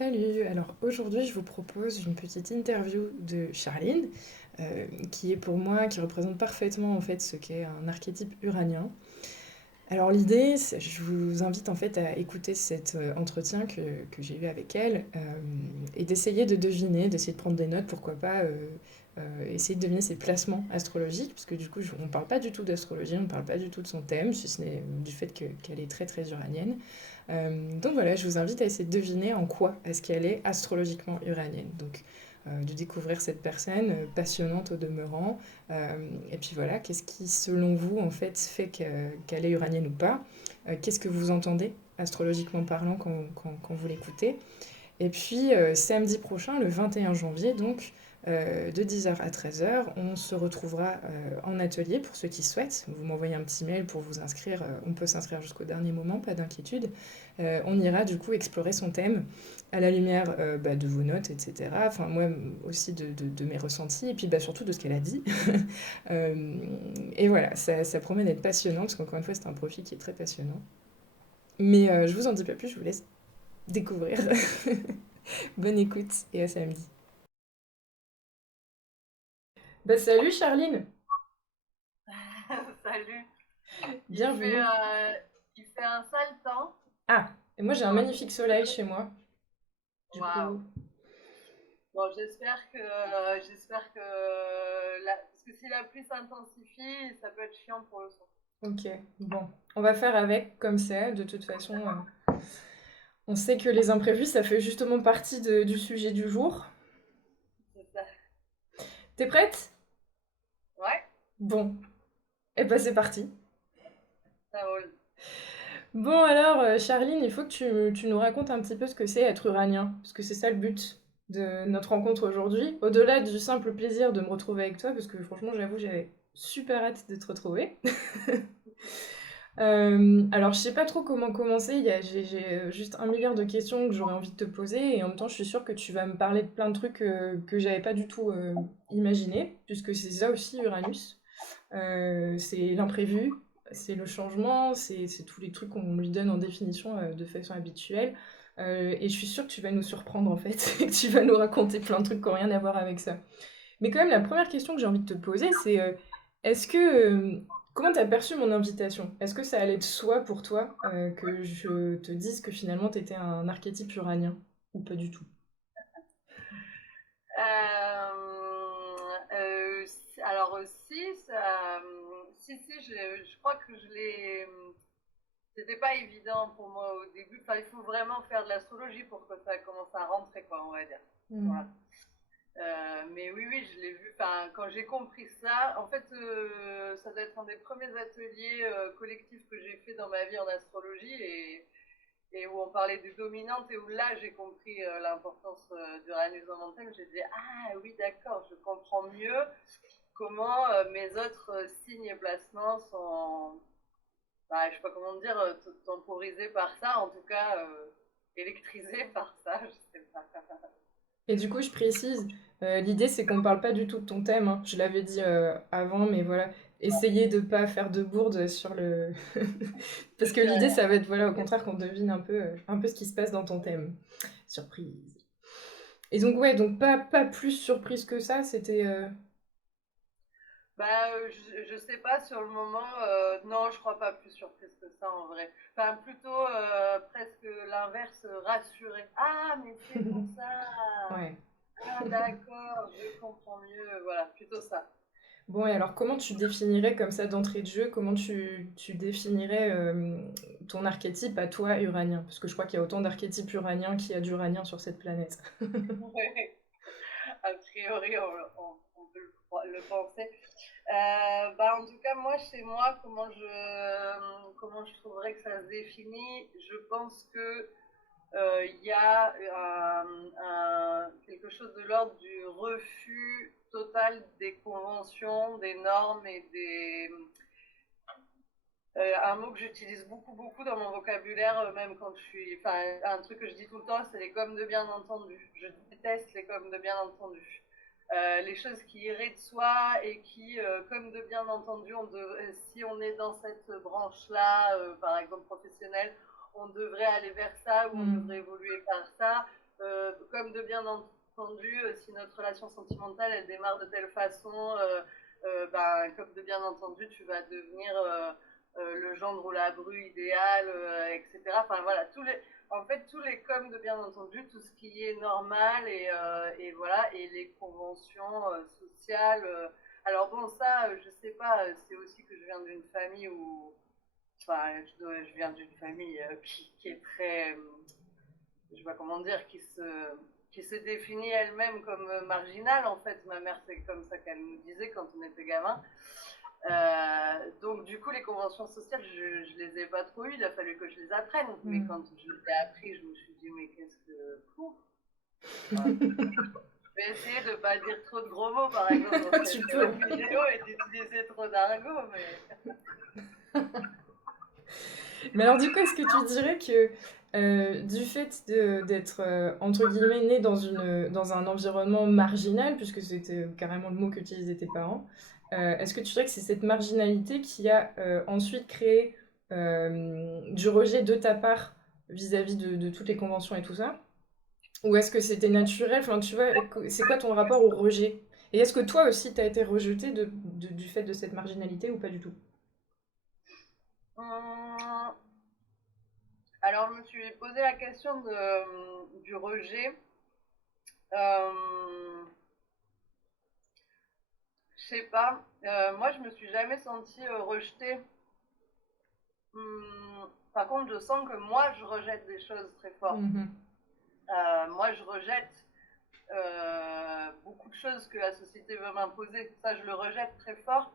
Salut, alors aujourd'hui je vous propose une petite interview de Charline, qui est pour moi, qui représente parfaitement en fait ce qu'est un archétype uranien. Alors l'idée, je vous invite en fait à écouter cet entretien que j'ai eu avec elle et d'essayer de deviner, d'essayer de prendre des notes, pourquoi pas essayer de deviner ses placements astrologiques, parce que du coup on ne parle pas du tout d'astrologie, on ne parle pas du tout de son thème, si ce n'est du fait qu'elle est très très uranienne. Donc voilà, je vous invite à essayer de deviner en quoi est-ce qu'elle est astrologiquement uranienne. Donc de découvrir cette personne passionnante au demeurant. Et puis voilà, qu'est-ce qui selon vous en fait qu'elle est uranienne ou pas. Qu'est-ce que vous entendez astrologiquement parlant quand vous l'écoutez. Et puis samedi prochain, le 21 janvier, donc de 10h à 13h, on se retrouvera en atelier pour ceux qui souhaitent. Vous m'envoyez un petit mail pour vous inscrire. On peut s'inscrire jusqu'au dernier moment, pas d'inquiétude. On ira du coup explorer son thème à la lumière de vos notes, etc. Enfin, moi aussi de mes ressentis, et puis surtout de ce qu'elle a dit. Euh, et voilà, ça promet d'être passionnant, parce qu'encore une fois, c'est un profil qui est très passionnant. Mais je vous en dis pas plus, je vous laisse découvrir. Bonne écoute et à samedi. Bah salut Charline, Salut. Il fait, bienvenue. euh, il fait un sale temps. Ah, et moi j'ai un Bon, magnifique soleil chez moi. Du waouh. coup, Bon, j'espère que parce que si la pluie s'intensifie, ça peut être chiant pour le son. ok, bon, on va faire avec comme c'est. De toute façon, on sait que les imprévus, ça fait justement partie du sujet du jour. C'est ça. T'es prête? Ouais, Bon, et ben c'est parti. ça roule. Bon alors, Charline, il faut que tu nous racontes un petit peu ce que c'est être uranien, parce que c'est ça le but de notre rencontre aujourd'hui. Au-delà du simple plaisir de me retrouver avec toi, parce que franchement, j'avoue, j'avais super hâte de te retrouver. Alors, je sais pas trop comment commencer. J'ai juste un milliard de questions que j'aurais envie de te poser, et en même temps, je suis sûre que tu vas me parler de plein de trucs que j'avais pas du tout imaginé, puisque c'est ça aussi Uranus. C'est l'imprévu, c'est le changement, c'est tous les trucs qu'on lui donne en définition de façon habituelle. Et je suis sûre que tu vas nous surprendre en fait, et que tu vas nous raconter plein de trucs qui n'ont rien à voir avec ça. Mais quand même, la première question que j'ai envie de te poser, c'est est-ce que comment t'as perçu mon invitation? Est-ce que ça allait de soi pour toi que je te dise que finalement t'étais un archétype uranien ou pas du tout? Alors aussi, si, je crois que je l'ai. C'était pas évident pour moi au début. Enfin, il faut vraiment faire de l'astrologie pour que ça commence à rentrer, quoi, on va dire. Voilà. Hmm. Mais oui, oui, je l'ai vu. Enfin, quand j'ai compris ça, en fait, ça doit être un des premiers ateliers collectifs que j'ai fait dans ma vie en astrologie et où on parlait des dominantes et où là j'ai compris l'importance d'Uranus dans mon thème. J'ai dit ah oui, d'accord, je comprends mieux comment mes autres signes et placements sont, bah, je sais pas comment dire, temporisés par ça, en tout cas électrisés par ça, je sais pas. Et du coup, je précise, l'idée c'est qu'on parle pas du tout de ton thème, hein. Je l'avais dit avant, mais voilà, essayez de pas faire de bourde sur le... Parce que l'idée, ça va être, voilà, au contraire, qu'on devine un peu ce qui se passe dans ton thème. Surprise. Et donc, ouais, donc pas plus surprise que ça, c'était... Bah, je sais pas sur le moment. Non, je crois pas plus surprise que ça en vrai. Enfin, plutôt presque l'inverse, rassuré. Ah, mais c'est pour ça. Ouais. Ah, d'accord, je comprends mieux. Voilà, plutôt ça. Bon, et alors comment tu définirais comme ça d'entrée de jeu, comment tu définirais ton archétype à toi uranien? Parce que je crois qu'il y a autant d'archétypes uraniens qu'il y a d'uraniens sur cette planète. A priori, on peut le penser. Bah, en tout cas, moi, chez moi, comment je trouverais que ça se définit? Je pense que il y a quelque chose de l'ordre du refus total des conventions, des normes et un mot que j'utilise beaucoup, beaucoup dans mon vocabulaire, même quand je suis. Enfin, un truc que je dis tout le temps, c'est les comme de bien entendu. Je déteste les comme de bien entendu. Les choses qui iraient de soi et qui, comme de bien entendu, si on est dans cette branche-là, par exemple professionnelle, on devrait aller vers ça ou on devrait Hmm. évoluer par ça. comme de bien entendu, si notre relation sentimentale, elle démarre de telle façon, ben, comme de bien entendu, tu vas devenir le gendre ou la bru idéal, etc. Enfin voilà, en fait, tous les comme de bien entendu, tout ce qui est normal et voilà, et les conventions sociales. Alors bon, ça, je sais pas, c'est aussi que je viens d'une famille où, enfin, je viens d'une famille qui est très, je sais pas comment dire, qui se définit elle-même comme marginale. En fait, ma mère, c'est comme ça qu'elle nous disait quand on était gamin. Donc du coup, les conventions sociales, je les ai pas trop eues, il a fallu que je les apprenne. Mais quand je les ai appris, je me suis dit, mais qu'est-ce que... Voilà. Je vais essayer de pas dire trop de gros mots, par exemple, dans Tu cette peux. vidéo et d'utiliser trop d'argot, mais... Mais alors du coup, est-ce que tu dirais que du fait d'être, entre guillemets, né dans un environnement marginal, puisque c'était carrément le mot qu'utilisaient tes parents, est-ce que tu dirais que c'est cette marginalité qui a ensuite créé du rejet de ta part vis-à-vis de toutes les conventions et tout ça? Ou est-ce que c'était naturel? Enfin, tu vois, c'est quoi ton rapport au rejet? Et est-ce que toi aussi, tu as été rejeté du fait de cette marginalité ou pas du tout? Alors, je me suis posé la question du rejet. Euh, je sais pas. Moi, je me suis jamais sentie rejetée. Par contre, je sens que moi, je rejette des choses très fort. Moi, je rejette beaucoup de choses que la société veut m'imposer. Ça, je le rejette très fort.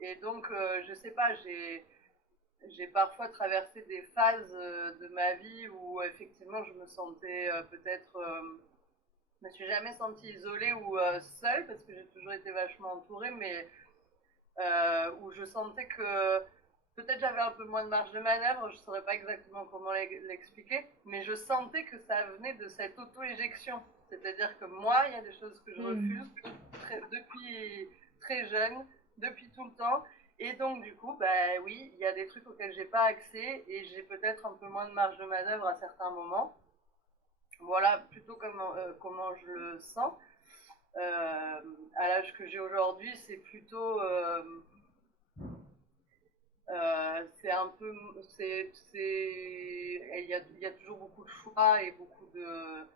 Et donc, je sais pas, j'ai parfois traversé des phases de ma vie où effectivement je me sentais peut-être... je me suis jamais sentie isolée ou seule parce que j'ai toujours été vachement entourée, mais où je sentais que peut-être j'avais un peu moins de marge de manœuvre, je ne saurais pas exactement comment l'expliquer, mais je sentais que ça venait de cette auto-éjection. C'est-à-dire que moi, il y a des choses que je refuse depuis très jeune, depuis tout le temps. Et donc, du coup, bah oui, il y a des trucs auxquels j'ai pas accès et j'ai peut-être un peu moins de marge de manœuvre à certains moments. Voilà plutôt comment je le sens. À l'âge que j'ai aujourd'hui, c'est plutôt c'est un peu, il y a toujours beaucoup de choix et beaucoup de,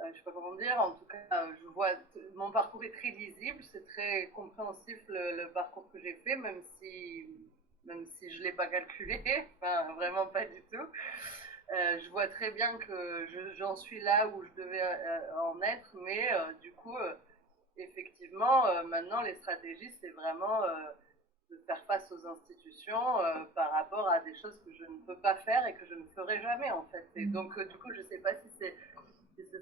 je sais pas comment dire. En tout cas, je vois, mon parcours est très lisible, c'est très compréhensif le parcours que j'ai fait, même si je l'ai pas calculé, enfin vraiment pas du tout. Je vois très bien que j'en suis là où je devais en être, mais du coup, effectivement, maintenant les stratégies, c'est vraiment de faire face aux institutions par rapport à des choses que je ne peux pas faire et que je ne ferai jamais en fait. Et donc du coup, je ne sais pas si c'est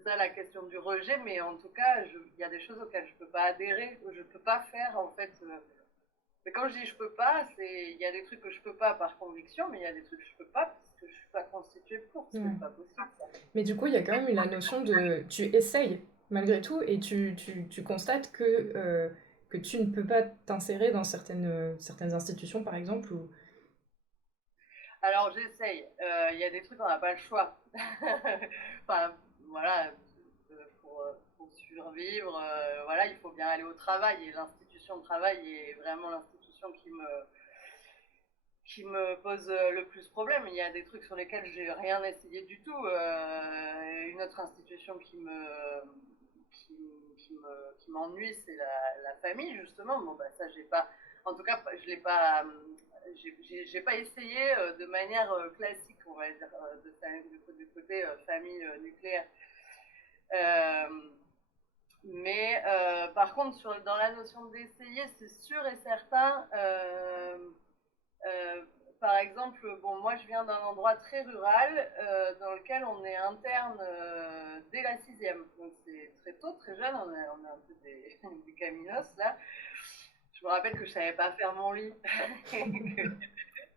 ça la question du rejet, mais en tout cas, il y a des choses auxquelles je ne peux pas adhérer, que je ne peux pas faire en fait. Mais quand je dis je peux pas, il y a des trucs que je peux pas par conviction, mais il y a des trucs que je peux pas parce que je suis pas constituée pour, c'est pas possible. Mais du coup, il y a quand même la notion de... Tu essayes malgré tout et tu constates que tu ne peux pas t'insérer dans certaines institutions, par exemple. Ou... Alors j'essaye. Il y a des trucs on n'a pas le choix. Enfin voilà, pour survivre, voilà, il faut bien aller au travail et l'institution de travail est vraiment l'institution qui me pose le plus problème. Il y a des trucs sur lesquels j'ai rien essayé du tout. Une autre institution qui m'ennuie, c'est la famille justement. Bon bah ça j'ai pas, en tout cas je l'ai pas, j'ai pas essayé de manière classique, on va dire, du côté famille nucléaire. Euh, mais par contre, dans la notion d'essayer, c'est sûr et certain. Euh, Par exemple, bon, moi je viens d'un endroit très rural dans lequel on est interne dès la sixième. Donc c'est très tôt, très jeune, on est un peu des caminos là. Je me rappelle que je savais pas faire mon lit.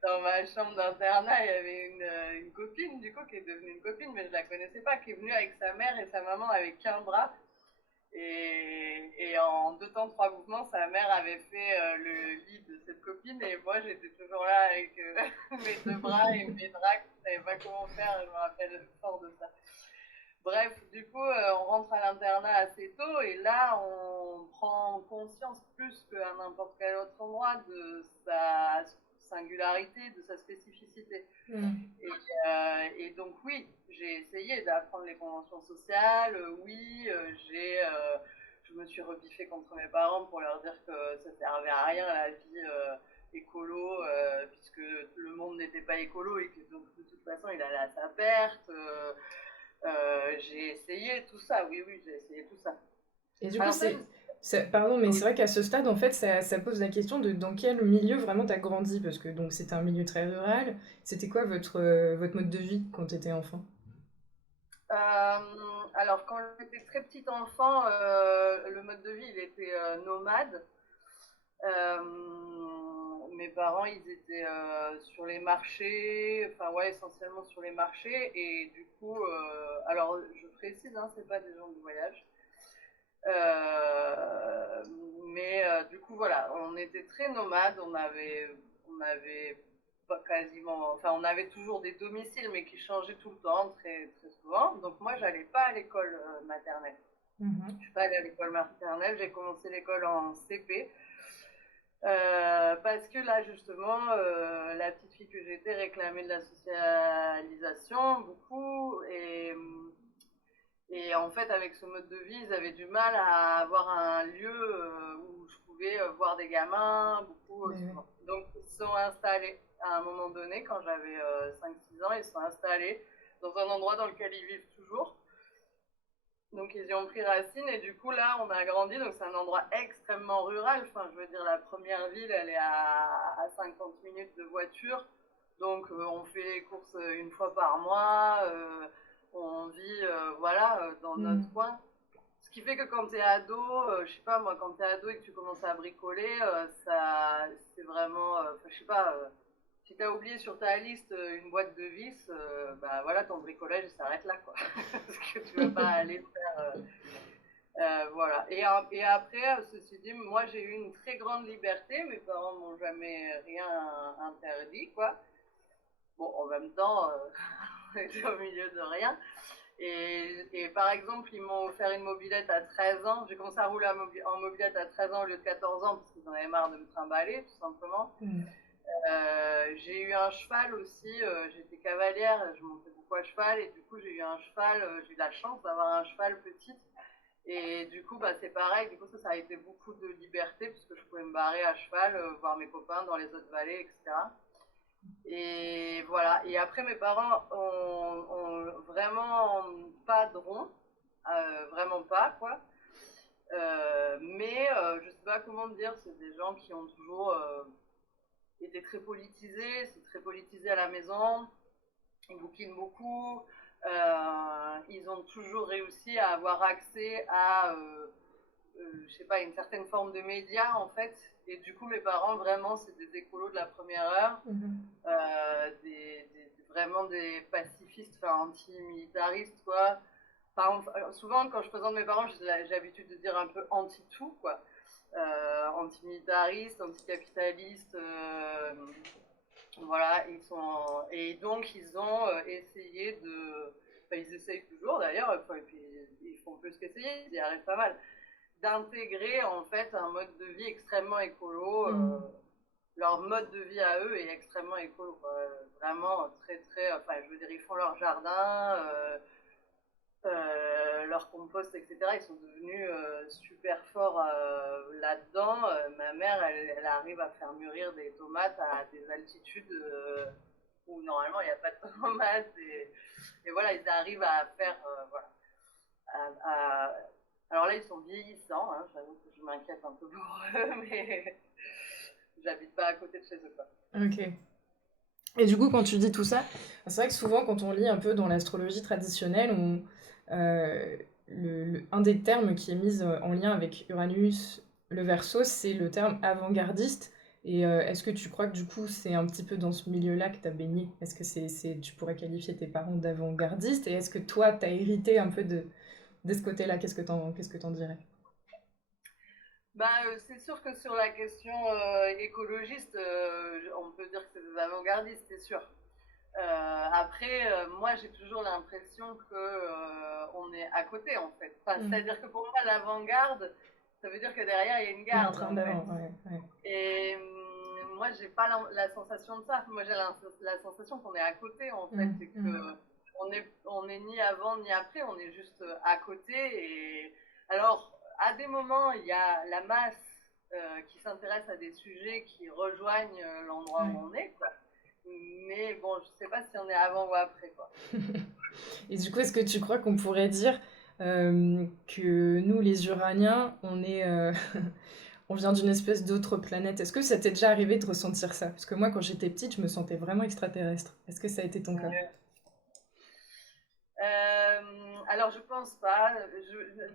Dans ma chambre d'internat, il y avait une copine, du coup, qui est devenue une copine, mais je la connaissais pas, qui est venue avec sa mère et sa maman avec qu'un bras. Et en 2 temps, 3 mouvements, sa mère avait fait le lit de cette copine et moi j'étais toujours là avec mes 2 bras et mes draps, je ne savais pas comment faire, je me rappelle fort de ça. Bref, du coup, on rentre à l'internat assez tôt et là, on prend conscience plus qu'à n'importe quel autre endroit de sa singularité, de sa spécificité. Et donc oui, j'ai essayé d'apprendre les conventions sociales, oui, je me suis rebiffée contre mes parents pour leur dire que ça servait à rien la vie écolo, puisque le monde n'était pas écolo et que donc de toute façon il allait à sa perte. J'ai essayé tout ça, oui, oui, j'ai essayé tout ça. Et du coup, Alors ça, pardon, mais oui. c'est vrai qu'à ce stade, en fait, ça pose la question de dans quel milieu vraiment t'as grandi, parce que donc c'était un milieu très rural. C'était quoi votre mode de vie quand t'étais enfant? Alors quand j'étais très petite enfant, le mode de vie, il était nomade. Mes parents, ils étaient sur les marchés, enfin ouais, essentiellement sur les marchés, et du coup, alors je précise, hein, c'est pas des gens de voyage, euh, mais du coup voilà, on était très nomades, on avait pas quasiment, enfin on avait toujours des domiciles, mais qui changeaient tout le temps, très très souvent. Donc moi, j'allais pas à l'école maternelle. Je suis pas allée à l'école maternelle, j'ai commencé l'école en CP. Parce que là, justement, la petite fille que j'étais réclamait de la socialisation beaucoup. Et en fait, avec ce mode de vie, ils avaient du mal à avoir un lieu où je pouvais voir des gamins beaucoup Ouais, ouais. souvent. Donc, ils se sont installés à un moment donné, quand j'avais 5-6 ans, ils se sont installés dans un endroit dans lequel ils vivent toujours. Donc ils y ont pris racine et du coup là on a grandi, donc c'est un endroit extrêmement rural, enfin je veux dire la première ville elle est à 50 minutes de voiture, donc on fait les courses une fois par mois, on vit voilà dans notre Mm. coin. Ce qui fait que quand t'es ado, je sais pas moi, quand t'es ado et que tu commences à bricoler, ça c'est vraiment, je sais pas, si t'as oublié sur ta liste une boîte de vis, bah voilà, ton bricolage il s'arrête là quoi. Parce que tu vas pas aller faire. Voilà. Et après, ceci dit, moi j'ai eu une très grande liberté. Mes parents m'ont jamais rien interdit, quoi. Bon, en même temps, on était au milieu de rien. Et par exemple, ils m'ont offert une mobilette à 13 ans. J'ai commencé à rouler en mobilette à 13 ans au lieu de 14 ans parce qu'ils en avaient marre de me trimballer, tout simplement. Mm. J'ai eu un cheval aussi, j'étais cavalière, je montais beaucoup à cheval et du coup j'ai eu un cheval, j'ai eu la chance d'avoir un cheval petit et du coup bah, c'est pareil, du coup ça a été beaucoup de liberté parce que je pouvais me barrer à cheval, voir mes copains dans les autres vallées, etc. Et voilà, et après mes parents ont vraiment pas de rond, vraiment pas quoi. Mais je sais pas comment dire, c'est des gens qui ont toujours était très politisé, c'est très politisé à la maison, ils bouquinent beaucoup, ils ont toujours réussi à avoir accès à, je sais pas, une certaine forme de médias en fait, et du coup mes parents vraiment c'est des écolos de la première heure, Mhm. vraiment des pacifistes, enfin anti-militaristes quoi. Enfin, souvent quand je présente mes parents j'ai l'habitude de dire un peu anti-tout quoi. Antimilitariste, anticapitaliste, voilà, et donc ils ont essayé de, enfin ils essayent toujours d'ailleurs, enfin, et puis ils font plus qu'essayer, ils y arrivent pas mal, d'intégrer en fait un mode de vie extrêmement écolo. Mm. Leur mode de vie à eux est extrêmement écolo, quoi. Vraiment très très, enfin je veux dire ils font leur jardin. Leur compost, etc. Ils sont devenus super forts là-dedans. Ma mère, elle arrive à faire mûrir des tomates à des altitudes où normalement il n'y a pas de tomates. Et voilà, ils arrivent à faire. Voilà, à- alors là, ils sont vieillissants. Hein, j'avoue que je m'inquiète un peu pour eux, mais j'habite pas à côté de chez eux. Quoi. Ok. Et du coup, quand tu dis tout ça, c'est vrai que souvent, quand on lit un peu dans l'astrologie traditionnelle, un des termes qui est mis en lien avec Uranus, le Verseau, c'est le terme avant-gardiste. Et est-ce que tu crois que du coup, c'est un petit peu dans ce milieu-là que tu as baigné? Est-ce que tu pourrais qualifier tes parents d'avant-gardistes? Et est-ce que toi, tu as hérité un peu de ce côté-là? Qu'est-ce que t'en dirais? Bah, c'est sûr que sur la question écologiste, on peut dire que c'est des avant-gardistes, c'est sûr. Après, moi, j'ai toujours l'impression que on est à côté en fait. Enfin, c'est-à-dire que pour moi, l'avant-garde, ça veut dire que derrière, il y a une On est en garde train en fait. d'avant, ouais. Et moi, j'ai pas la sensation de ça. Moi, j'ai la sensation qu'on est à côté en fait. Et que on est ni avant ni après, on est juste à côté. Et alors, à des moments, il y a la masse qui s'intéresse à des sujets qui rejoignent l'endroit où on est, quoi. Mais bon, je sais pas si on est avant ou après, quoi. Et du coup, est-ce que tu crois qu'on pourrait dire que nous, les Uraniens, on est, on vient d'une espèce d'autre planète? Est-ce que ça t'est déjà arrivé de ressentir ça? Parce que moi, quand j'étais petite, je me sentais vraiment extraterrestre. Est-ce que ça a été ton cas? Alors, je pense pas.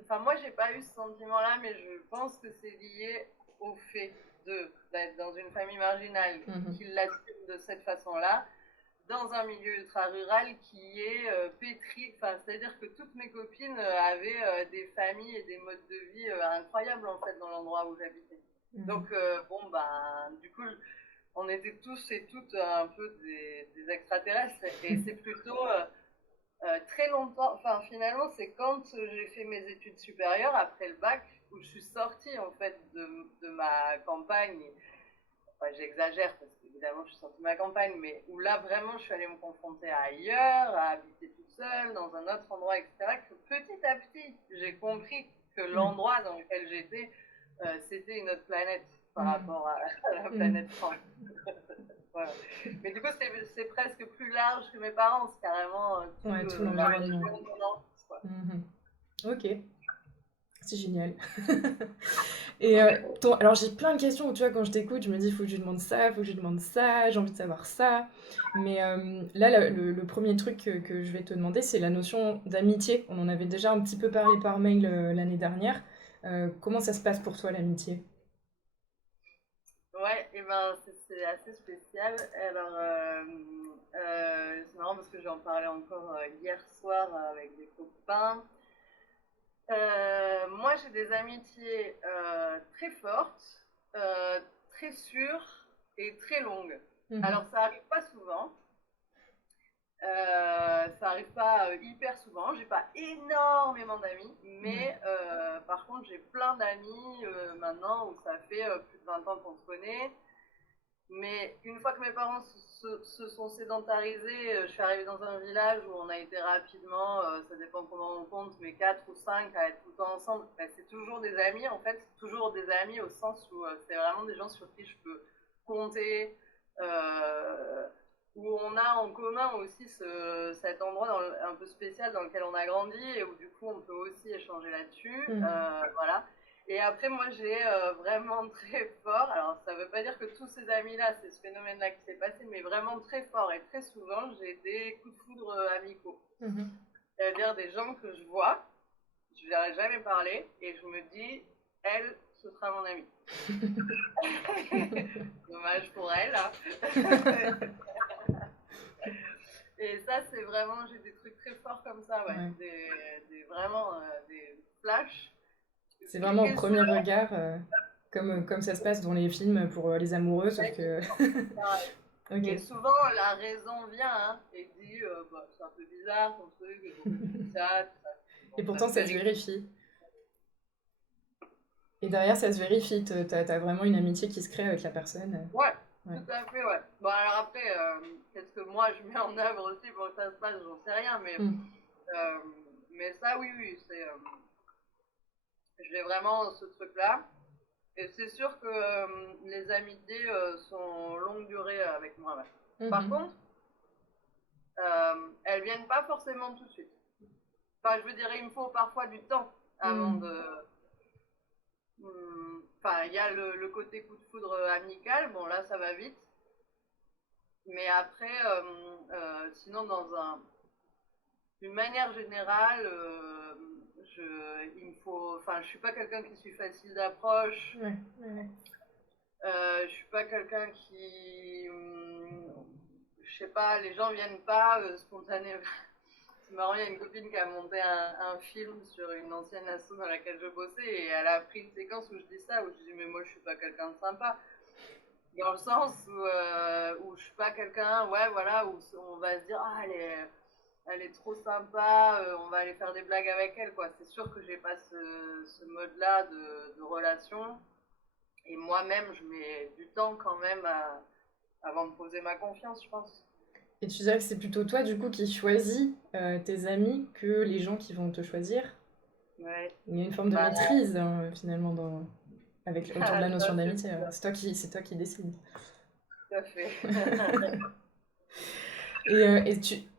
Enfin, moi, j'ai pas eu ce sentiment-là, mais je pense que c'est lié au fait d'être dans une famille marginale qui l'assume de cette façon-là, dans un milieu ultra-rural qui est pétri. Enfin, c'est-à-dire que toutes mes copines avaient des familles et des modes de vie incroyables, en fait, dans l'endroit où j'habitais. Donc, bon, ben, du coup, on était tous et toutes un peu des extraterrestres. Et c'est plutôt très longtemps, enfin finalement c'est quand j'ai fait mes études supérieures après le bac où je suis sortie en fait de ma campagne, enfin, j'exagère parce qu'évidemment je suis sortie de ma campagne, mais où là vraiment je suis allée me confronter à ailleurs, à habiter toute seule dans un autre endroit, etc. Que petit à petit j'ai compris que l'endroit dans lequel j'étais c'était une autre planète par rapport à la planète France. Voilà. Mais du coup, c'est presque plus large que mes parents, c'est carrément tout l'environnement. Ok, c'est génial. Et alors j'ai plein de questions où tu vois, quand je t'écoute, je me dis, il faut que je lui demande ça, il faut que je lui demande ça, j'ai envie de savoir ça. Mais là, le premier truc que je vais te demander, c'est la notion d'amitié. On en avait déjà un petit peu parlé par mail l'année dernière. Comment ça se passe pour toi, l'amitié? Ouais, et ben c'est assez spécial. Alors, c'est marrant parce que j'en parlais encore hier soir avec des copains. Moi, j'ai des amitiés très fortes, très sûres et très longues. Alors, ça arrive pas souvent. Ça arrive pas hyper souvent. J'ai pas énormément d'amis, mais par contre, j'ai plein d'amis maintenant où ça fait plus de 20 ans qu'on se connaît. Mais une fois que mes parents se sont sédentarisés, je suis arrivée dans un village où on a été rapidement, ça dépend comment on compte, mais 4 ou 5 à être tout le temps ensemble. Ben, c'est toujours des amis en fait, toujours des amis au sens où c'est vraiment des gens sur qui je peux compter, euh, où on a en commun aussi cet endroit un peu spécial dans lequel on a grandi et où du coup on peut aussi échanger là-dessus. Voilà. Et après, moi, j'ai vraiment très fort, alors ça ne veut pas dire que tous ces amis-là, c'est ce phénomène-là qui s'est passé, mais vraiment très fort et très souvent, j'ai des coups de foudre amicaux. C'est-à-dire des gens que je vois, je ne leur ai jamais parlé, et je me dis, elle, ce sera mon amie. Dommage pour elle. Hein. Et ça, c'est vraiment, j'ai des trucs très forts comme ça, ouais. Vraiment des flashs. C'est vraiment au premier regard, comme ça se passe dans les films pour les amoureux, sauf que... Okay. Et souvent, la raison vient hein, et dit bah, c'est un peu bizarre ton truc, ça. Et pourtant, ça se vérifie. Et derrière, ça se vérifie. T'as vraiment une amitié qui se crée avec la personne. Ouais, tout à fait, ouais. Bon, alors après, qu'est-ce que moi je mets en œuvre aussi pour que ça se passe, j'en sais rien, mais ça, oui, c'est. J'ai vraiment ce truc-là. Et c'est sûr que les amitiés sont longue durée avec moi. Ouais. Par contre, elles viennent pas forcément tout de suite. Enfin, je veux dire, il me faut parfois du temps avant de. Enfin, il y a le côté coup de foudre amical. Bon, là, ça va vite. Mais après, sinon, d'une manière générale, il me faut. Enfin, je suis pas quelqu'un qui suis facile d'approche. Je suis pas quelqu'un qui. Je sais pas, les gens viennent pas spontanément. C'est marrant, il y a une copine qui a monté un film sur une ancienne asso dans laquelle je bossais et elle a pris une séquence où je dis ça, où je dis mais moi je suis pas quelqu'un de sympa. Dans le sens où je suis pas quelqu'un, ouais voilà, où on va se dire ah elle est trop sympa, on va aller faire des blagues avec elle, quoi. C'est sûr que j'ai pas ce mode-là de relation. Et moi-même, je mets du temps quand même avant de poser ma confiance, je pense. Et tu dirais que c'est plutôt toi, du coup, qui choisis tes amis que les gens qui vont te choisir. Ouais. Il y a une forme de Bah, maîtrise, hein, finalement, autour de la notion ça, c'est d'amitié. sûr, C'est toi qui décides. tout à fait.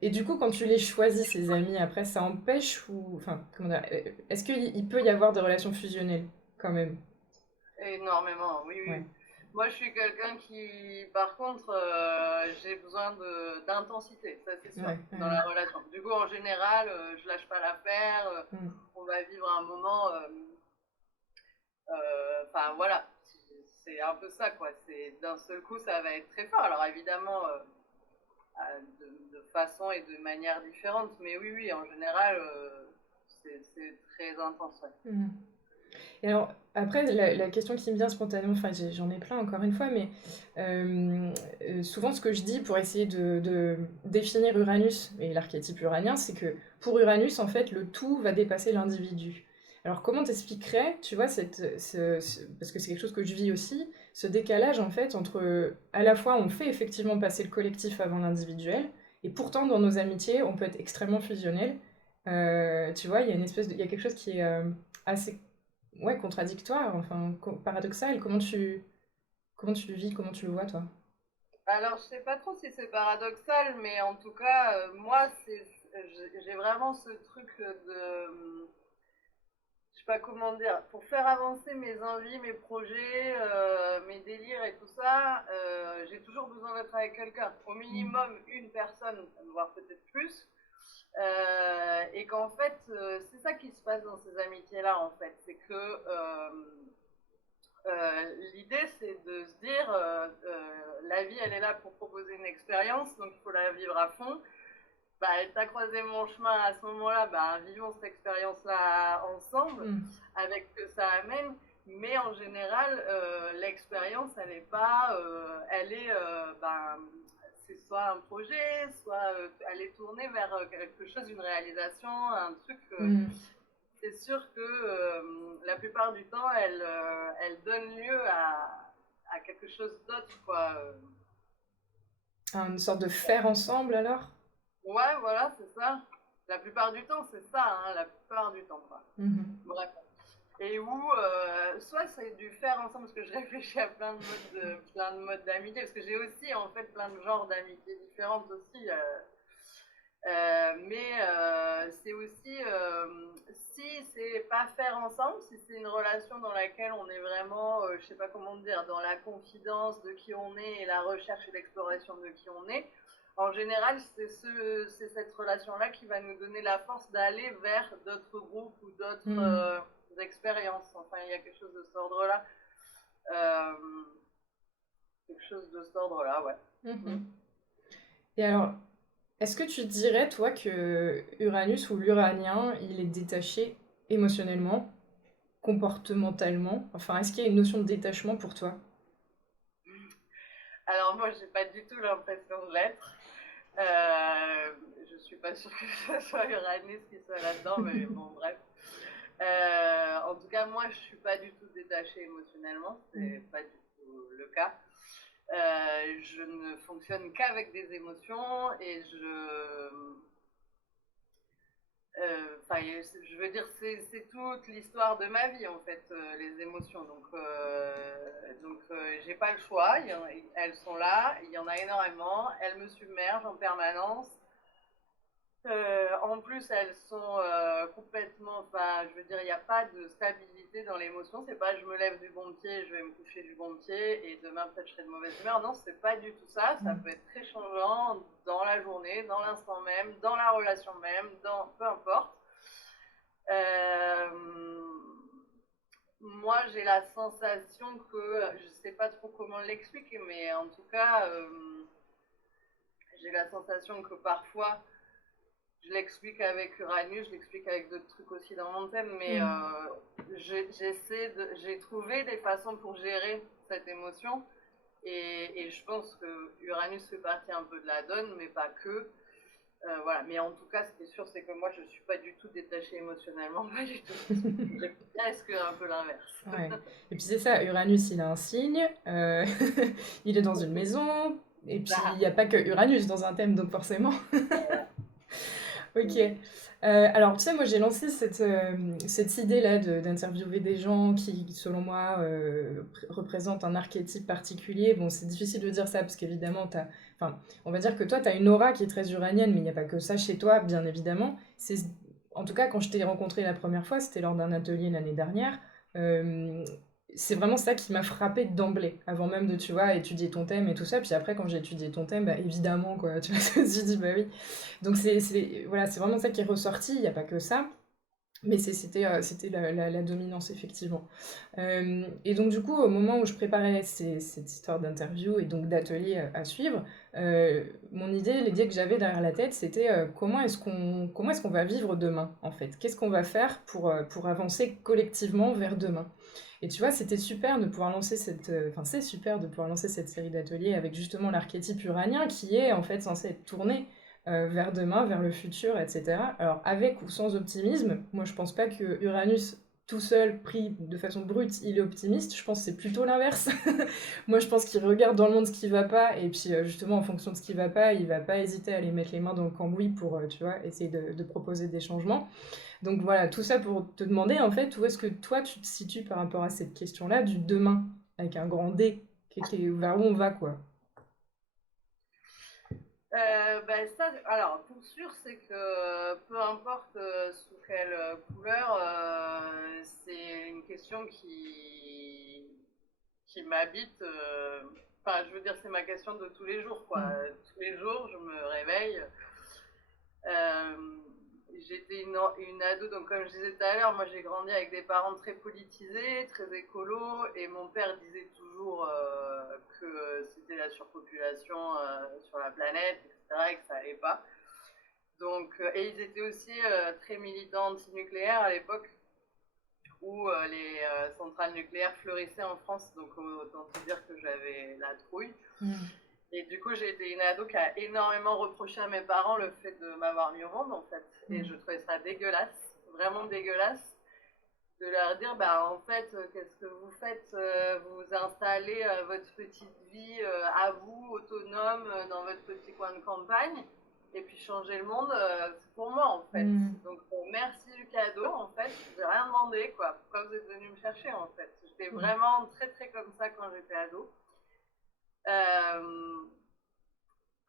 Et du coup, quand tu les choisis, ces amis, après, ça empêche ou... Enfin, comment dire, est-ce qu'il peut y avoir des relations fusionnelles, quand même? Énormément, oui, oui. Ouais, Oui. Moi, je suis quelqu'un qui, par contre, j'ai besoin d'intensité, ça c'est sûr, ouais, dans la relation. Du coup, en général, je lâche pas l'affaire, mm, on va vivre un moment, enfin voilà, c'est un peu ça, quoi. C'est d'un seul coup, ça va être très fort. Alors évidemment, de façon et de manière différente, mais oui, oui, en général, c'est très intense, ouais. mm. Et alors, après, la question qui me vient spontanément, enfin, j'en ai plein encore une fois, mais souvent ce que je dis pour essayer de définir Uranus et l'archétype uranien, c'est que pour Uranus, en fait, le tout va dépasser l'individu. Alors, comment t'expliquerais, tu vois, parce que c'est quelque chose que je vis aussi, ce décalage, en fait, entre à la fois on fait effectivement passer le collectif avant l'individuel, et pourtant dans nos amitiés, on peut être extrêmement fusionnel. Tu vois, il y a il y a quelque chose qui est assez ouais, contradictoire, enfin paradoxal. Comment tu le vis, comment tu le vois toi? Alors, je sais pas trop si c'est paradoxal, mais en tout cas, moi, j'ai vraiment ce truc je sais pas comment dire, pour faire avancer mes envies, mes projets, mes délires et tout ça, j'ai toujours besoin d'être avec quelqu'un. Au Mm. minimum une personne, voire peut-être plus. Et qu'en fait, c'est ça qui se passe dans ces amitiés-là, en fait. C'est que l'idée, c'est de se dire, la vie, elle est là pour proposer une expérience, donc il faut la vivre à fond. Bah, t'as croisé mon chemin à ce moment-là, bah, vivons cette expérience-là ensemble, Mm. avec ce que ça amène. Mais en général, l'expérience, elle est pas, elle est, ben, c'est soit un projet, soit elle est tournée vers quelque chose, une réalisation, un truc. Mm. C'est sûr que la plupart du temps, elle donne lieu à quelque chose d'autre, quoi. Une sorte de faire ensemble alors? Ouais, voilà, c'est ça. La plupart du temps, c'est ça, hein, la plupart du temps, quoi. Mhm. Bref. Et où, soit c'est du faire ensemble, parce que je réfléchis à plein de modes d'amitié, parce que j'ai aussi, en fait, plein de genres d'amitié différentes aussi. Mais c'est aussi, si c'est pas faire ensemble, si c'est une relation dans laquelle on est vraiment, je sais pas comment dire, dans la confidence de qui on est et la recherche et l'exploration de qui on est, en général, c'est cette relation-là qui va nous donner la force d'aller vers d'autres groupes ou d'autres Mm. expériences. Enfin, il y a quelque chose de cet ordre-là. Euh, quelque chose de cet ordre-là, ouais. Mm. Mhm. Et alors, est-ce que tu dirais toi que Uranus ou l'Uranien, il est détaché émotionnellement, comportementalement? Enfin, est-ce qu'il y a une notion de détachement pour toi? Alors moi, j'ai pas du tout l'impression de l'être. Euh, je suis pas sûre que ce soit Uranus qui soit là-dedans, mais bon, bref. En tout cas, moi, je suis pas du tout détachée émotionnellement, c'est Mm. pas du tout le cas. Je ne fonctionne qu'avec des émotions et enfin, je veux dire, c'est toute l'histoire de ma vie en fait, les émotions. Donc, j'ai pas le choix. Elles sont là, il y en a énormément. Elles me submergent en permanence. En plus, elles sont complètement. Enfin, je veux dire, il n'y a pas de stabilité dans l'émotion. C'est pas je me lève du bon pied, je vais me coucher du bon pied et demain peut-être je serai de mauvaise humeur. Non, c'est pas du tout ça. Ça peut Mm. être très changeant dans la journée, dans l'instant même, dans la relation même, dans peu importe. Euh, Moi, j'ai la sensation que, je sais pas trop comment l'expliquer, mais en tout cas, j'ai la sensation que parfois, je l'explique avec Uranus, je l'explique avec d'autres trucs aussi dans mon thème, mais Mm. j'ai trouvé des façons pour gérer cette émotion, et je pense que Uranus fait partie un peu de la donne, mais pas que. Voilà, mais en tout cas, ce qui est sûr, c'est que moi, je ne suis pas du tout détachée émotionnellement, pas du tout. Presque un peu l'inverse. Ouais. Et puis c'est ça, Uranus, il a un signe, il est dans une maison, et puis il n'y a pas que Uranus dans un thème, donc forcément. Ok. Alors, tu sais, moi, j'ai lancé cette idée-là d'interviewer des gens qui, selon moi, représentent un archétype particulier. Bon, c'est difficile de dire ça, parce qu'évidemment, enfin, on va dire que toi, tu as une aura qui est très uranienne, mais il n'y a pas que ça chez toi, bien évidemment. En tout cas, quand je t'ai rencontré la première fois, c'était lors d'un atelier l'année dernière. euh, c'est vraiment ça qui m'a frappé d'emblée, avant même de, tu vois, étudier ton thème et tout ça. Puis après, quand j'ai étudié ton thème, bah, évidemment, quoi, tu vois, je me suis dit, bah oui. Donc voilà, c'est vraiment ça qui est ressorti, il n'y a pas que ça, mais c'était la dominance, effectivement. Et donc du coup, au moment où je préparais cette histoire d'interview et donc d'atelier à suivre, mon idée, l'idée que j'avais derrière la tête, c'était comment est-ce qu'on va vivre demain, en fait? Qu'est-ce qu'on va faire pour avancer collectivement vers demain? Et tu vois, c'était super de pouvoir lancer enfin, c'est super de pouvoir lancer cette série d'ateliers avec justement l'archétype uranien qui est en fait censé être tourné vers demain, vers le futur, etc. Alors, avec ou sans optimisme, moi je pense pas que Uranus tout seul, pris de façon brute, il est optimiste. Je pense que c'est plutôt l'inverse. Moi, je pense qu'il regarde dans le monde ce qui va pas, et puis justement, en fonction de ce qui va pas, il va pas hésiter à aller mettre les mains dans le cambouis pour, tu vois, essayer de proposer des changements. Donc voilà, tout ça pour te demander, en fait, où est-ce que toi, tu te situes par rapport à cette question-là du demain, avec un grand D, vers où on va, quoi. Ben ça, alors pour sûr, c'est que peu importe sous quelle couleur, c'est une question qui m'habite. Enfin, je veux dire, c'est ma question de tous les jours, quoi. Mm. Tous les jours, je me réveille. Euh, J'étais une ado, donc comme je disais tout à l'heure, moi j'ai grandi avec des parents très politisés, très écolos, et mon père disait toujours que c'était la surpopulation sur la planète, etc., et que ça allait pas. Donc, et ils étaient aussi très militants anti-nucléaires à l'époque où les centrales nucléaires fleurissaient en France, donc autant te dire que j'avais la trouille. Mm. Et du coup, j'ai été une ado qui a énormément reproché à mes parents le fait de m'avoir mis au monde, en fait. Et Mm. je trouvais ça dégueulasse, vraiment dégueulasse, de leur dire, bah, en fait, qu'est-ce que vous faites Vous installez votre petite vie à vous, autonome, dans votre petit coin de campagne, et puis changer le monde, c'est pour moi, en fait. Mm. Donc, merci du cadeau, en fait. J'ai rien demandé, quoi. Pourquoi vous êtes venu me chercher, en fait? J'étais Mm. vraiment très, très comme ça quand j'étais ado. Euh,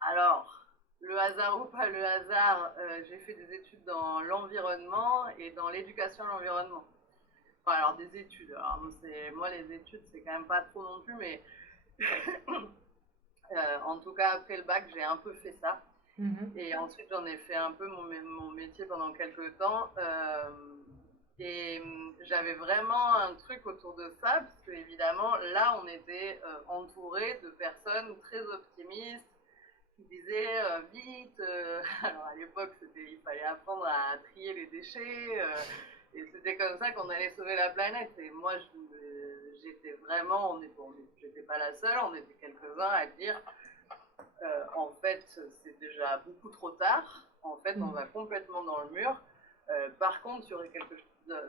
alors, le hasard ou pas le hasard, j'ai fait des études dans l'environnement et dans l'éducation à l'environnement. Enfin, alors des études. Alors, moi, les études, c'est quand même pas trop non plus, mais en tout cas, après le bac, j'ai un peu fait ça. Mhm. Et ensuite, j'en ai fait un peu mon métier pendant quelques temps. Et j'avais vraiment un truc autour de ça, parce que évidemment, là, on était entouré de personnes très optimistes, qui disait vite. Alors à l'époque, il fallait apprendre à trier les déchets. Et c'était comme ça qu'on allait sauver la planète. Et moi, j'étais vraiment, j'étais pas la seule, on était quelques-uns à dire, en fait, c'est déjà beaucoup trop tard. En fait, on Mm. va complètement dans le mur. Par contre, il y aurait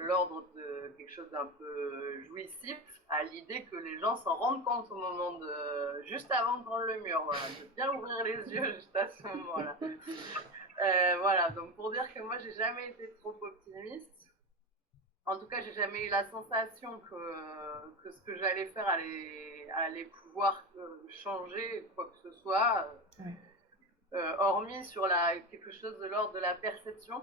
l'ordre de quelque chose d'un peu jouissif à l'idée que les gens s'en rendent compte au moment juste avant de prendre le mur, voilà, de bien ouvrir les yeux juste à ce moment-là. Voilà, donc pour dire que moi j'ai jamais été trop optimiste. En tout cas, j'ai jamais eu la sensation que ce que j'allais faire allait pouvoir changer quoi que ce soit, Ouais. hormis sur quelque chose de l'ordre de la perception.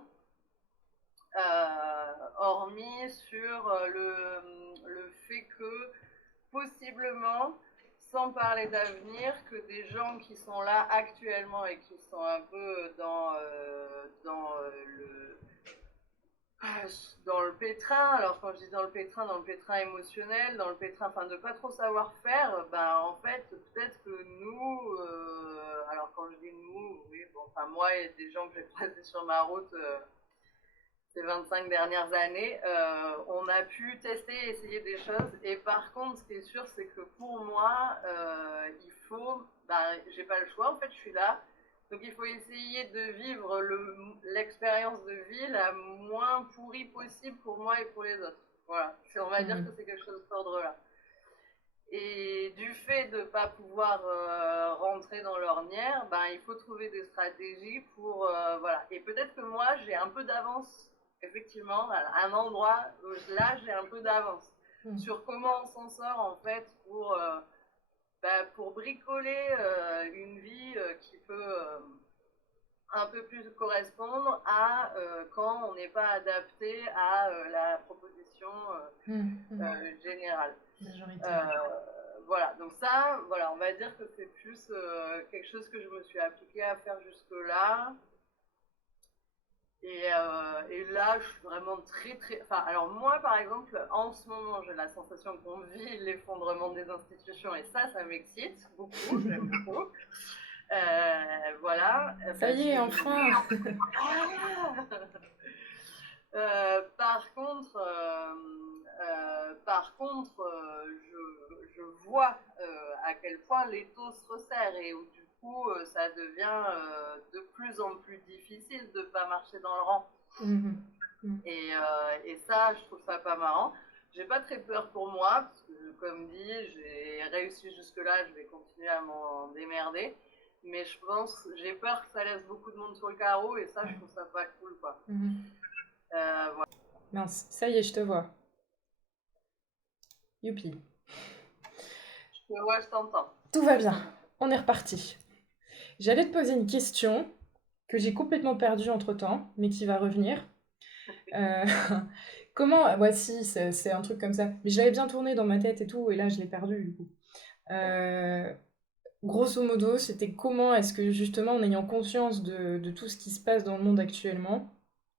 Hormis sur le fait que possiblement, sans parler d'avenir, que des gens qui sont là actuellement et qui sont un peu dans le pétrin, alors quand je dis dans le pétrin émotionnel, dans le pétrin, enfin de pas trop savoir faire, ben en fait peut-être que nous, alors quand je dis nous, oui, bon, enfin moi et des gens que j'ai croisés sur ma route ces 25 dernières années, on a pu tester et essayer des choses. Et par contre, ce qui est sûr, c'est que pour moi, il faut, ben, j'ai pas le choix, en fait, je suis là. Donc il faut essayer de vivre l'expérience de vie la moins pourrie possible pour moi et pour les autres. Voilà, on va dire que c'est quelque chose d'ordre-là. Et du fait de ne pas pouvoir rentrer dans l'ornière, ben, il faut trouver des stratégies pour... voilà. Et peut-être que moi, j'ai un peu d'avance, effectivement, à un endroit où là, j'ai un peu d'avance sur comment on s'en sort, en fait, pour bricoler une vie qui peut un peu plus correspondre à quand on n'est pas adapté à la proposition générale. Voilà, donc ça, voilà, on va dire que c'est plus quelque chose que je me suis appliquée à faire jusque-là. Et là, je suis vraiment très, très... Enfin, alors moi, par exemple, en ce moment, j'ai la sensation qu'on vit l'effondrement des institutions, et ça m'excite beaucoup, j'aime beaucoup. Voilà. Ça y est, enfin. Par contre, je vois à quel point l'étau se resserre et où du coup ça devient de plus en plus difficile de ne pas marcher dans le rang. Et ça, je trouve ça pas marrant. J'ai pas très peur pour moi, parce que comme dit, j'ai réussi jusque-là, je vais continuer à m'en démerder. Mais je pense, j'ai peur que ça laisse beaucoup de monde sur le carreau, et ça, je trouve ça pas cool, quoi. Voilà. Mince, ça y est, je te vois. Youpi. Je te vois, je t'entends. Tout va bien, on est reparti. J'allais te poser une question que j'ai complètement perdue entre-temps, mais qui va revenir. Comment... Ouais, si, c'est un truc comme ça. Mais je l'avais bien tourné dans ma tête et tout, et là, je l'ai perdu, du coup. Grosso modo, c'était comment est-ce que, justement, en ayant conscience de tout ce qui se passe dans le monde actuellement,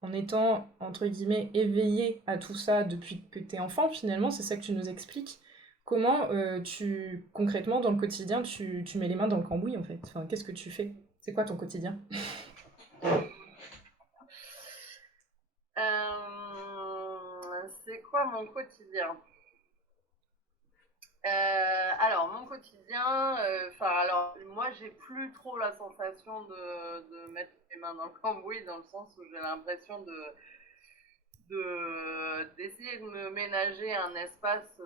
en étant, entre guillemets, éveillé à tout ça depuis que t'es enfant, finalement, c'est ça que tu nous expliques, comment concrètement, dans le quotidien, tu mets les mains dans le cambouis, en fait. Enfin, qu'est-ce que tu fais? C'est quoi ton quotidien? C'est quoi mon quotidien? Alors, mon quotidien, alors, moi, j'ai plus trop la sensation de mettre les mains dans le cambouis, dans le sens où j'ai l'impression d'essayer de me ménager un espace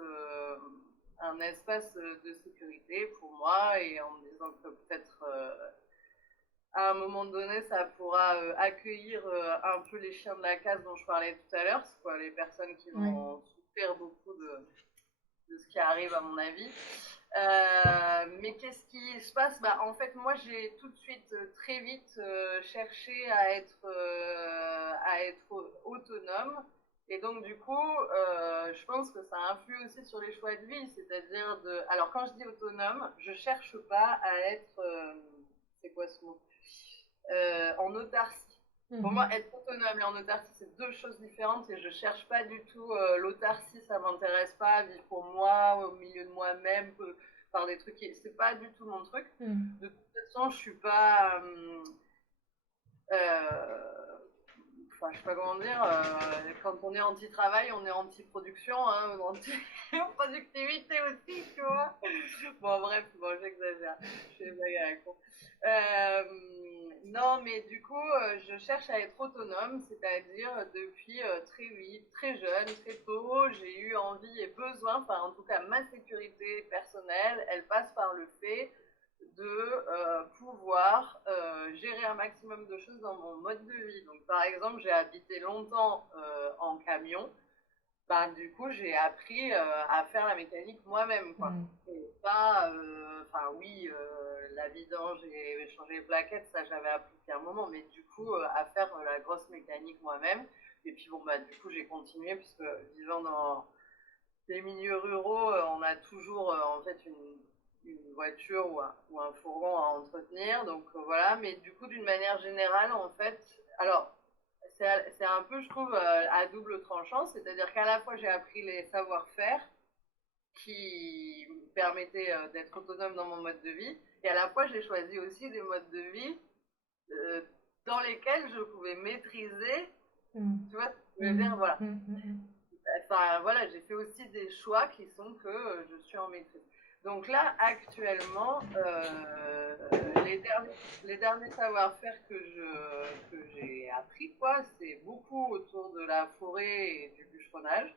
de sécurité pour moi, et en me disant que peut-être à un moment donné, ça pourra accueillir un peu les chiens de la casse dont je parlais tout à l'heure, c'est quoi, les personnes qui vont souffrir beaucoup de ce qui arrive à mon avis. Mais qu'est-ce qui se passe? En fait, moi, j'ai tout de suite, très vite, cherché à être autonome. Et donc, du coup, je pense que ça influe aussi sur les choix de vie. C'est-à-dire de... Alors, quand je dis autonome, je cherche pas à être... c'est quoi ce mot? En autarcie. Pour moi, être autonome et en autarcie, c'est deux choses différentes, et je cherche pas du tout l'autarcie, ça m'intéresse pas, vivre pour moi, au milieu de moi-même, par des trucs, c'est pas du tout mon truc. De toute façon, je suis pas... Enfin, je sais pas comment dire, quand on est anti-travail, on est anti-production, hein, anti-productivité aussi, tu vois. Bon, bref, bon, j'exagère, je fais des blagues à la con. Non, mais du coup, je cherche à être autonome, c'est-à-dire depuis très vite, très jeune, très tôt, j'ai eu envie et besoin, enfin en tout cas ma sécurité personnelle, elle passe par le fait de pouvoir gérer un maximum de choses dans mon mode de vie. Donc par exemple, j'ai habité longtemps en camion. Du coup, j'ai appris à faire la mécanique moi-même, quoi. Et ça, oui, la vidange et changer les plaquettes, ça j'avais appris depuis un moment, mais du coup, à faire la grosse mécanique moi-même. Et puis bon, du coup, j'ai continué, puisque vivant dans les milieux ruraux, on a toujours en fait une voiture ou un fourgon à entretenir. Donc voilà, mais du coup, d'une manière générale, en fait, alors c'est un peu, je trouve, à double tranchant, c'est-à-dire qu'à la fois j'ai appris les savoir-faire qui me permettaient d'être autonome dans mon mode de vie, et à la fois j'ai choisi aussi des modes de vie euh, dans lesquels je pouvais maîtriser, tu vois ce que je veux dire, voilà. Enfin, voilà, j'ai fait aussi des choix qui sont que je suis en maîtrise. Donc là, actuellement, les derniers savoir-faire que j'ai appris, quoi, c'est beaucoup autour de la forêt et du bûcheronnage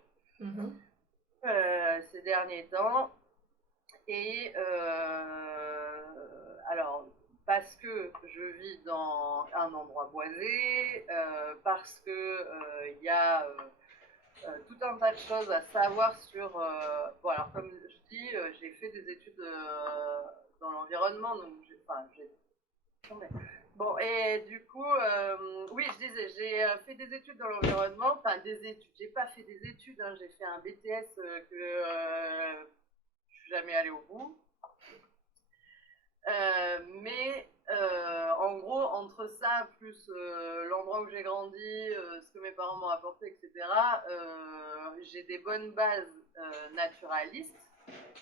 ces derniers temps. Et alors, parce que je vis dans un endroit boisé, parce que il y a tout un tas de choses à savoir sur. Bon, alors comme je dis, j'ai fait des études dans l'environnement, donc j'ai. Bon, et du coup, oui, je disais, j'ai fait des études dans l'environnement, enfin des études. J'ai pas fait des études, hein, j'ai fait un BTS que je suis jamais allée au bout. Mais en gros, entre ça, plus l'endroit où j'ai grandi, ce que mes parents m'ont apporté, etc., j'ai des bonnes bases naturalistes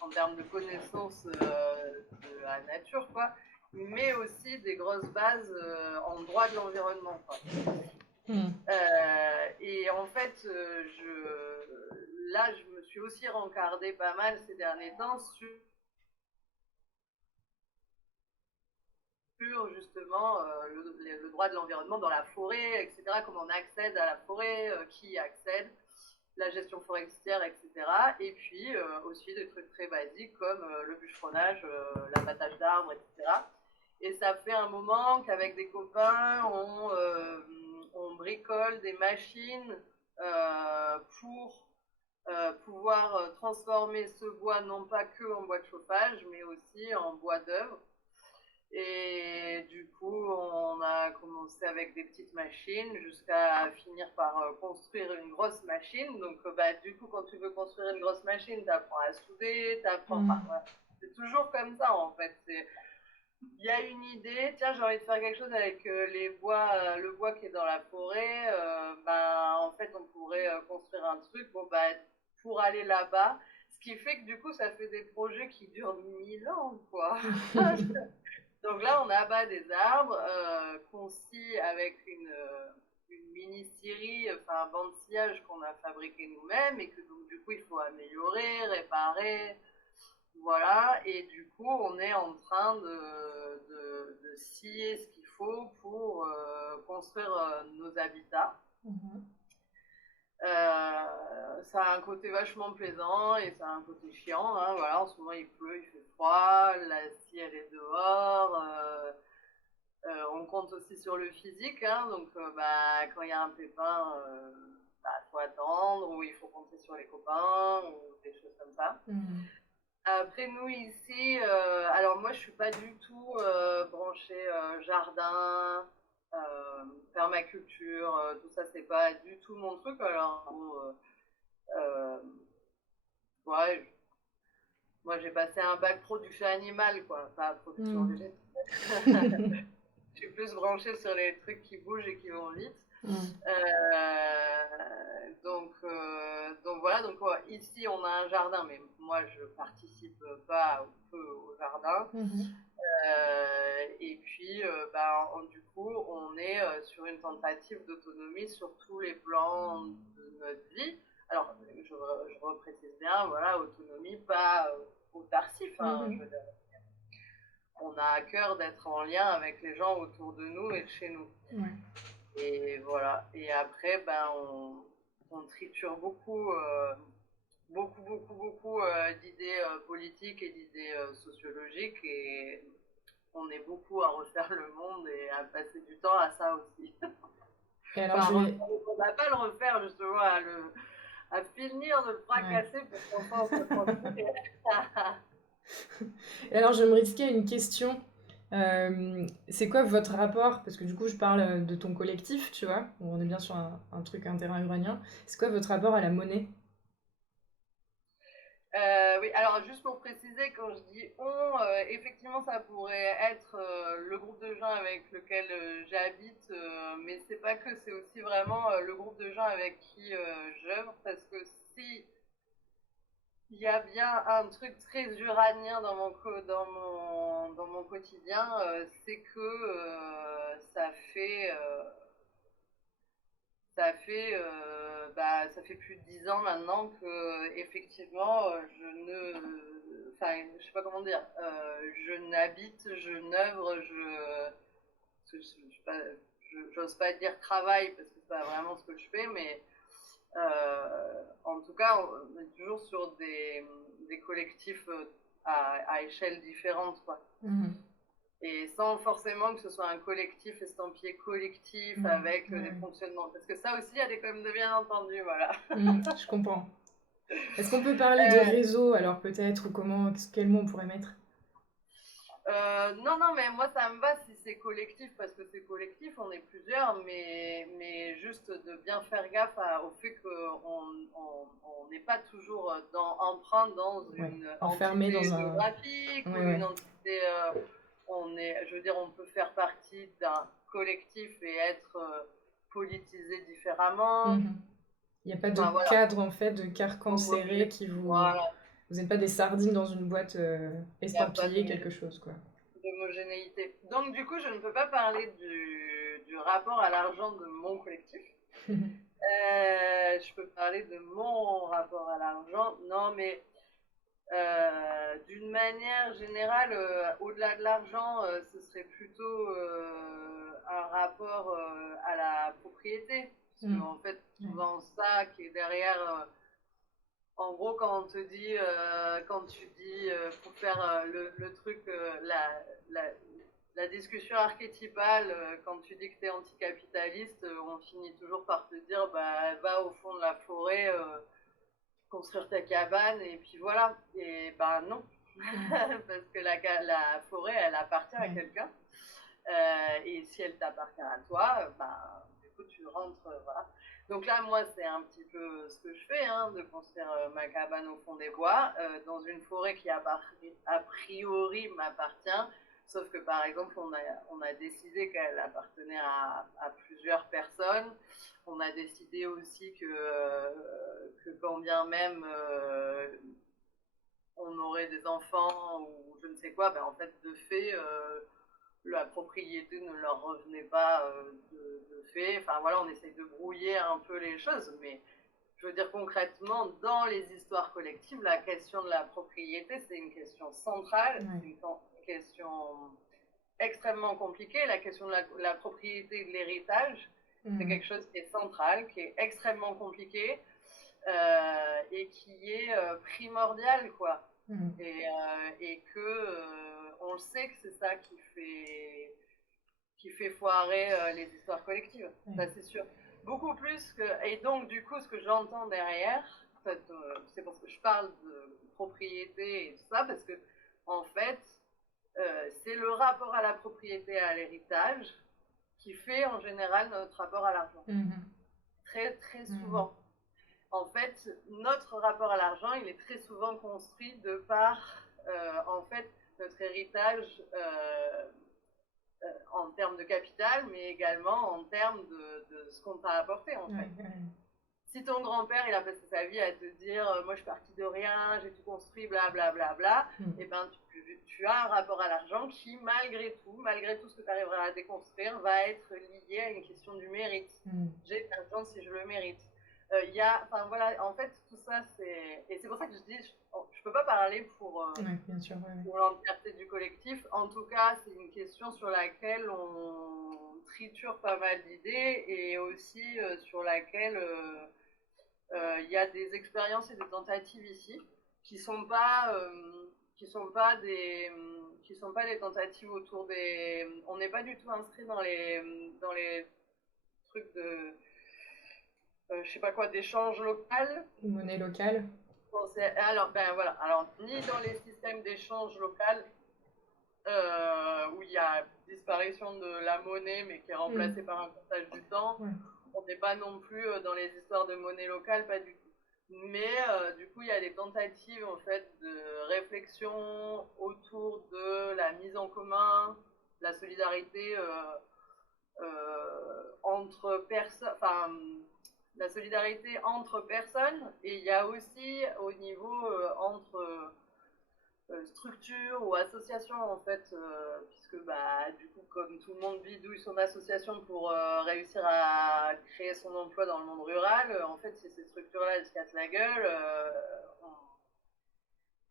en termes de connaissances de la nature, quoi, mais aussi des grosses bases en droit de l'environnement, quoi. Et en fait, là, je me suis aussi rencardée pas mal ces derniers temps sur justement le droit de l'environnement dans la forêt, etc., comment on accède à la forêt, qui accède, la gestion forestière, etc. Et puis aussi des trucs très basiques comme le bûcheronnage, l'abattage d'arbres, etc. Et ça fait un moment qu'avec des copains, on bricole des machines pour pouvoir transformer ce bois non pas que en bois de chauffage, mais aussi en bois d'œuvre. Et du coup, on a commencé avec des petites machines jusqu'à finir par construire une grosse machine. Donc, du coup, quand tu veux construire une grosse machine, tu apprends à souder, voilà. C'est toujours comme ça, en fait. Il y a une idée, tiens, j'ai envie de faire quelque chose avec le bois qui est dans la forêt. En fait, on pourrait construire un truc. Bon, pour aller là-bas. Ce qui fait que du coup, ça fait des projets qui durent 1000 ans, quoi. Donc là, on abat des arbres qu'on scie avec une mini-scierie, enfin un banc de sciage qu'on a fabriqué nous-mêmes et que donc du coup il faut améliorer, réparer, voilà. Et du coup, on est en train de scier ce qu'il faut pour construire nos habitats. Ça a un côté vachement plaisant et ça a un côté chiant, hein, voilà. En ce moment, il pleut, il fait froid, la scie elle est dehors. On compte aussi sur le physique, hein, donc quand il y a un pépin, faut attendre, ou il faut compter sur les copains, ou des choses comme ça. Après, nous ici, alors moi je suis pas du tout branchée jardin, permaculture, tout ça c'est pas du tout mon truc. Alors bon, ouais, moi j'ai passé un bac production animale, quoi, pas production végétale. Je suis plus branchée sur les trucs qui bougent et qui vont vite. Donc voilà, donc ici on a un jardin, mais moi je participe pas au jardin. Et puis du coup on est sur une tentative d'autonomie sur tous les plans de notre vie. Alors je reprécise bien, voilà, autonomie, pas autarcif, hein, je veux dire. On a à cœur d'être en lien avec les gens autour de nous et de chez nous. Et voilà. Et après, on triture beaucoup, beaucoup d'idées politiques et d'idées sociologiques. Et on est beaucoup à refaire le monde et à passer du temps à ça aussi. Et alors, on va pas le refaire, justement, à finir de le fracasser pour qu'on s'en se Et alors, je vais me risquer une question. C'est quoi votre rapport, parce que du coup je parle de ton collectif, tu vois, on est bien sur un truc, un terrain uranien. C'est quoi votre rapport à la monnaie? Oui, alors juste pour préciser, quand je dis on, effectivement ça pourrait être le groupe de gens avec lequel j'habite, mais c'est pas que, c'est aussi vraiment le groupe de gens avec qui j'œuvre, parce que si il y a bien un truc très uranien dans mon quotidien, c'est que ça fait ça fait plus de 10 ans maintenant que, effectivement, enfin, je sais pas comment dire, je n'habite, je n'œuvre, j'ose pas dire travail parce que c'est pas vraiment ce que je fais, mais en tout cas, on est toujours sur des collectifs à échelle différente, quoi. Et sans forcément que ce soit un collectif estampillé collectif avec des fonctionnements. Parce que ça aussi, il y a des comme de bien entendu, voilà. Je comprends. Est-ce qu'on peut parler de réseau, alors peut-être, ou quel mot on pourrait mettre? Non, mais moi ça me va si c'est collectif, parce que c'est collectif, on est plusieurs, mais juste de bien faire gaffe au fait qu'on n'est pas toujours empreint dans une enfermé entité dans géographique ou une entité. Je veux dire, on peut faire partie d'un collectif et être politisé différemment. Il n'y a pas de cadre, en fait, de carcan serré qui vous... Voilà. Vous n'êtes pas des sardines dans une boîte estampillée, quelque chose, quoi. D'homogénéité. Donc, du coup, je ne peux pas parler du rapport à l'argent de mon collectif. Je peux parler de mon rapport à l'argent. Non, mais d'une manière générale, au-delà de l'argent, ce serait plutôt un rapport à la propriété. Parce qu'en fait, souvent ça qui est derrière... En gros, quand tu dis, pour faire le truc, la discussion archétypale, quand tu dis que tu es anticapitaliste, on finit toujours par te dire, bah, va au fond de la forêt, construire ta cabane, et puis voilà. Et bah non, parce que la forêt, elle appartient à quelqu'un. Et si elle t'appartient à toi, bah, du coup, tu rentres, voilà. Donc là, moi, c'est un petit peu ce que je fais, de construire ma cabane au fond des bois, dans une forêt qui a priori m'appartient, sauf que par exemple, on a décidé qu'elle appartenait à plusieurs personnes. On a décidé aussi que quand bien même on aurait des enfants ou je ne sais quoi, ben en fait, de fait, la propriété ne leur revenait pas de fait. Enfin voilà, on essaye de brouiller un peu les choses, mais je veux dire concrètement, dans les histoires collectives, la question de la propriété, c'est une question centrale, c'est une question extrêmement compliquée. La question de la propriété et de l'héritage, c'est quelque chose qui est central, qui est extrêmement compliqué et qui est primordial, quoi. Et que on le sait que c'est ça qui fait foirer les histoires collectives, ça c'est sûr. Beaucoup plus que... Et donc du coup, ce que j'entends derrière, c'est parce que je parle de propriété et tout ça, parce que en fait, c'est le rapport à la propriété et à l'héritage qui fait en général notre rapport à l'argent. Très très souvent. En fait, notre rapport à l'argent, il est très souvent construit de par, en fait, notre héritage en termes de capital, mais également en termes de ce qu'on t'a apporté, en fait. Si ton grand-père, il a passé sa vie à te dire « moi, je suis parti de rien, j'ai tout construit, blablabla », et ben tu as un rapport à l'argent qui, malgré tout ce que tu arriveras à déconstruire, va être lié à une question du mérite. J'ai de l'argent si je le mérite. Enfin voilà, en fait, tout ça, c'est... Et c'est pour ça que je dis, je peux pas parler pour l'entièreté du collectif. En tout cas, c'est une question sur laquelle on triture pas mal d'idées et aussi sur laquelle y a des expériences et des tentatives ici qui sont pas des tentatives autour des... On n'est pas du tout inscrit dans les trucs de... je sais pas quoi, d'échange local. Monnaie locale. Alors, ben voilà. Alors, ni dans les systèmes d'échange local, où il y a disparition de la monnaie, mais qui est remplacée par un comptage du temps. On n'est pas non plus dans les histoires de monnaie locale, pas du tout. Mais du coup, il y a des tentatives en fait de réflexion autour de la mise en commun, la solidarité entre personnes, enfin la solidarité entre personnes, et il y a aussi au niveau entre structure ou association en fait, puisque bah, du coup comme tout le monde bidouille son association pour réussir à créer son emploi dans le monde rural, en fait si ces structures-là elles se cassent la gueule,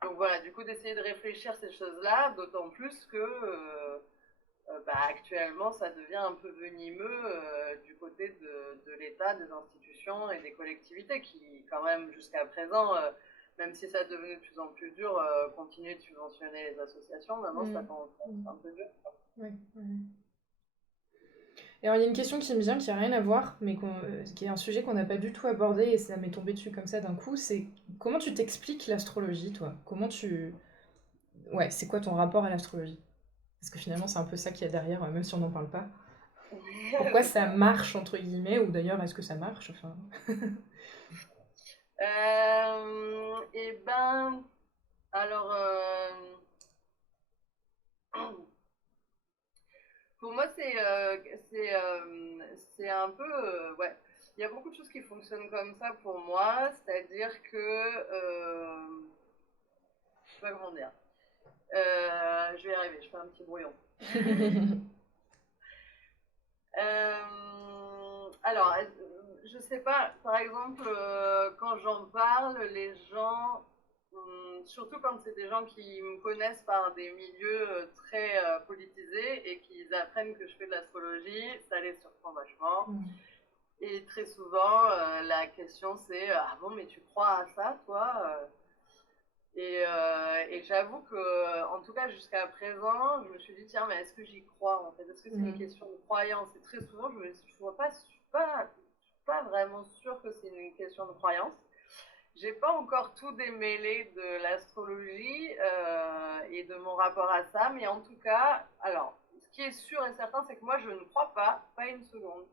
donc voilà, du coup d'essayer de réfléchir ces choses-là, d'autant plus que bah, actuellement ça devient un peu venimeux du côté de l'État, des institutions et des collectivités qui quand même jusqu'à présent même si ça est devenu de plus en plus dur, continuer de subventionner les associations, maintenant ça commence à être un peu dur. Ouais, ouais. Et alors, il y a une question qui me vient, qui n'a rien à voir, mais qui est un sujet qu'on n'a pas du tout abordé, et ça m'est tombé dessus comme ça d'un coup, c'est comment tu t'expliques l'astrologie, toi? Comment tu... Ouais, c'est quoi ton rapport à l'astrologie? Parce que finalement, c'est un peu ça qu'il y a derrière, même si on n'en parle pas. Pourquoi ça marche, entre guillemets, ou d'ailleurs, est-ce que ça marche? Enfin... Et ben, alors, pour moi, c'est un peu, ouais. Il y a beaucoup de choses qui fonctionnent comme ça pour moi, c'est-à-dire que, je sais pas comment dire. Je vais y arriver, je fais un petit brouillon. Alors, je sais pas, par exemple, quand j'en parle, les gens, surtout quand c'est des gens qui me connaissent par des milieux très politisés et qu'ils apprennent que je fais de l'astrologie, ça les surprend vachement. Et très souvent, la question c'est ah bon, mais tu crois à ça, toi et j'avoue que, en tout cas jusqu'à présent, je me suis dit tiens, mais est-ce que j'y crois en fait? Est-ce que c'est une question de croyance? Et très souvent, je suis pas vraiment sûre que c'est une question de croyance. J'ai pas encore tout démêlé de l'astrologie et de mon rapport à ça, mais en tout cas, alors, ce qui est sûr et certain, c'est que moi, je ne crois pas une seconde,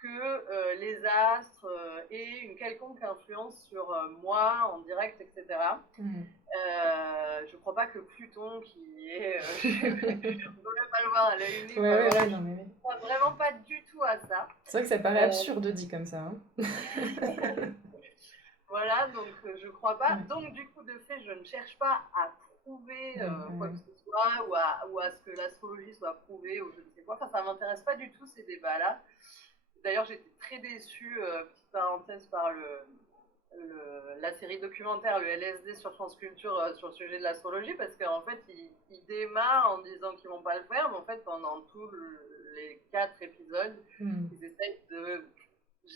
que les astres aient une quelconque influence sur moi en direct, etc. Je crois pas que Pluton, qui est, on peut même pas le voir à l'œil nu, ouais, non, mais... je crois vraiment pas du tout à ça. C'est vrai que ça paraît absurde dit comme ça. Hein. Voilà, donc je crois pas. Donc du coup, de fait, je ne cherche pas à prouver quoi que ce soit ou à ce que l'astrologie soit prouvée ou je ne sais quoi. Enfin, ça m'intéresse pas du tout ces débats-là. D'ailleurs, j'étais très déçue, petite parenthèse, par la série documentaire, le LSD sur France Culture sur le sujet de l'astrologie, parce qu'en fait, ils démarrent en disant qu'ils vont pas le faire, mais en fait, pendant tous les 4 épisodes, ils essayent de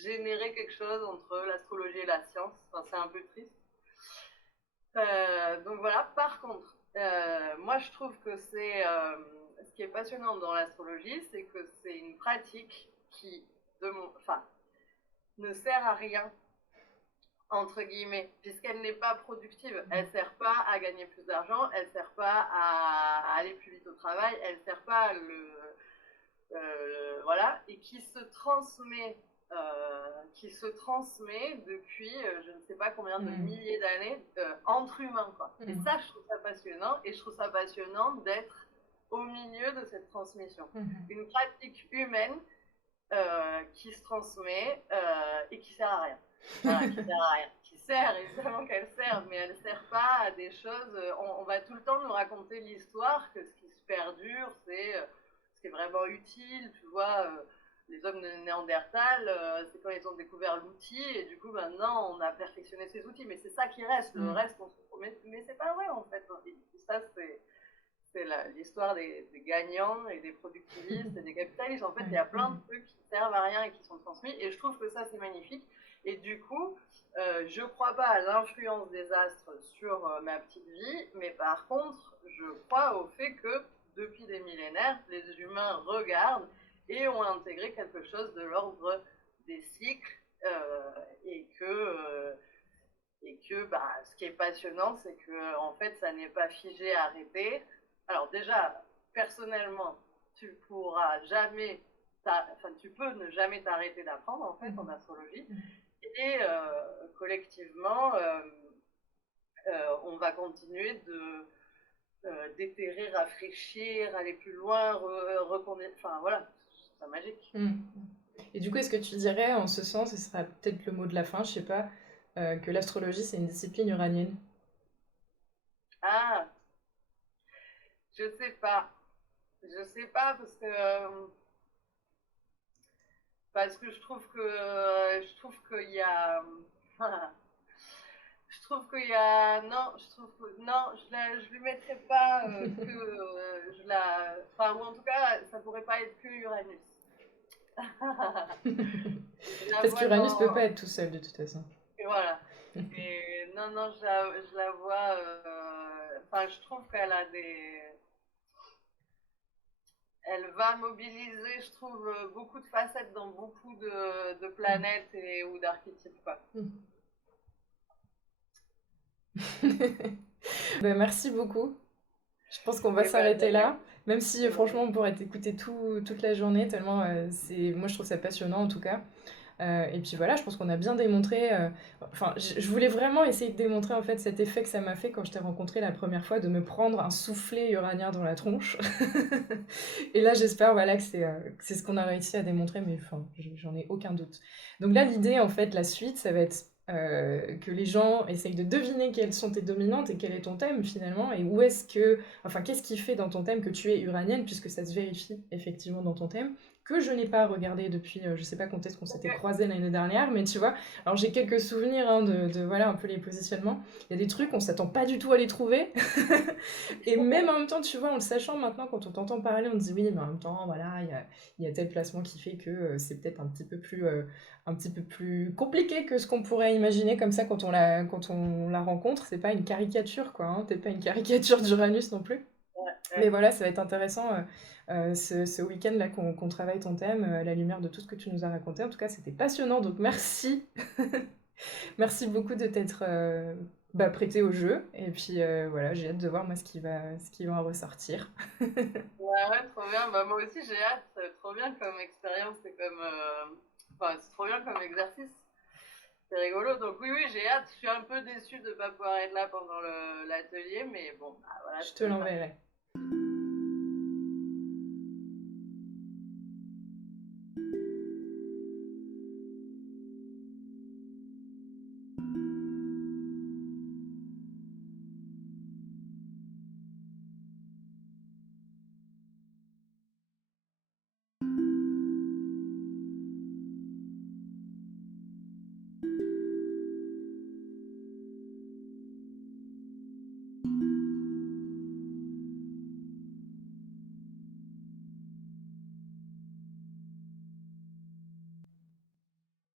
générer quelque chose entre l'astrologie et la science. Enfin, c'est un peu triste. Donc voilà, par contre, moi je trouve que c'est ce qui est passionnant dans l'astrologie, c'est que c'est une pratique qui, ne sert à rien, entre guillemets, puisqu'elle n'est pas productive. Elle sert pas à gagner plus d'argent, elle sert pas à aller plus vite au travail, elle sert pas à voilà, et qui se transmet depuis je ne sais pas combien de milliers d'années entre humains, quoi. Et ça, je trouve ça passionnant, et je trouve ça passionnant d'être au milieu de cette transmission. Une pratique humaine qui se transmet et qui sert à rien. Voilà, qui sert à rien. Qui sert, évidemment qu'elle sert, mais elle ne sert pas à des choses. On va tout le temps nous raconter l'histoire que ce qui se perdure, c'est ce qui est vraiment utile. Tu vois, les hommes de Néandertal, c'est quand ils ont découvert l'outil, et du coup, maintenant, on a perfectionné ces outils. Mais c'est ça qui reste. Le reste, on se promet. Mais c'est pas vrai, en fait. Et ça, c'est l'histoire des gagnants et des productivistes et des capitalistes. En fait, il y a plein de trucs qui servent à rien et qui sont transmis, et je trouve que ça, c'est magnifique. Et du coup, je crois pas à l'influence des astres sur ma petite vie, mais par contre, je crois au fait que, depuis des millénaires, les humains regardent et ont intégré quelque chose de l'ordre des cycles, et que bah, ce qui est passionnant, c'est que en fait, ça n'est pas figé, arrêté. Alors déjà, personnellement, tu pourras jamais, enfin, tu peux ne jamais t'arrêter d'apprendre en fait en astrologie. Et collectivement, on va continuer d'éterrer, rafraîchir, aller plus loin, reconnaître. Enfin voilà, c'est magique. Et du coup, est-ce que tu dirais, en ce sens, ce sera peut-être le mot de la fin, je sais pas, que l'astrologie c'est une discipline uranienne? Ah, Je sais pas. Je sais pas parce que je trouve qu'il y a je trouve qu'il y a non, je trouve que non, je lui mettrais pas que je la enfin ou en tout cas ça pourrait pas être que Uranus. Je la Parce vois qu'Uranus peut pas dans être tout seul de toute façon. et voilà. Et non non, je la vois enfin je trouve qu'elle a des elle va mobiliser, je trouve, beaucoup de facettes dans beaucoup de planètes et, ou d'archétypes, quoi. Ben, merci beaucoup. Je pense qu'on va Et ben, s'arrêter là, même si ouais. franchement on pourrait t'écouter toute la journée, tellement moi je trouve ça passionnant en tout cas. Et puis voilà, je pense qu'on a bien démontré. Enfin, je voulais vraiment essayer de démontrer en fait cet effet que ça m'a fait quand je t'ai rencontré la première fois, de me prendre un soufflet uranien dans la tronche. Et là, j'espère voilà, que c'est ce qu'on a réussi à démontrer, mais enfin, j'en ai aucun doute. Donc là, l'idée, en fait, la suite, ça va être que les gens essayent de deviner quelles sont tes dominantes et quel est ton thème finalement, et où est-ce que, enfin, qu'est-ce qui fait dans ton thème que tu es uranienne, puisque ça se vérifie effectivement dans ton thème, que je n'ai pas regardé depuis, je sais pas quand est-ce qu'on s'était Ok. croisés l'année dernière, mais tu vois, alors j'ai quelques souvenirs hein, voilà un peu les positionnements. Il y a des trucs, on s'attend pas du tout à les trouver. Et même en même temps, tu vois, en le sachant maintenant, quand on t'entend parler, on te dit oui, mais en même temps, voilà, il y a tel placement qui fait que c'est peut-être un petit peu plus compliqué que ce qu'on pourrait imaginer comme ça quand on la rencontre. C'est pas une caricature, quoi. Hein, t'es pas une caricature d'Uranus non plus. Ouais, Mais ouais. voilà, ça va être intéressant ce week-end-là qu'on travaille ton thème à la lumière de tout ce que tu nous as raconté. En tout cas, c'était passionnant, donc merci. Merci beaucoup de t'être bah, prêté au jeu. Et puis voilà, j'ai hâte de voir moi ce qui va en ressortir. Ouais, ouais, trop bien. Bah, moi aussi, j'ai hâte. C'est trop bien comme expérience et comme. Enfin, c'est trop bien comme exercice. C'est rigolo. Donc, oui, oui, j'ai hâte. Je suis un peu déçue de ne pas pouvoir être là pendant l'atelier, mais bon, bah, voilà, Je ça te fait partie. l'enverrai.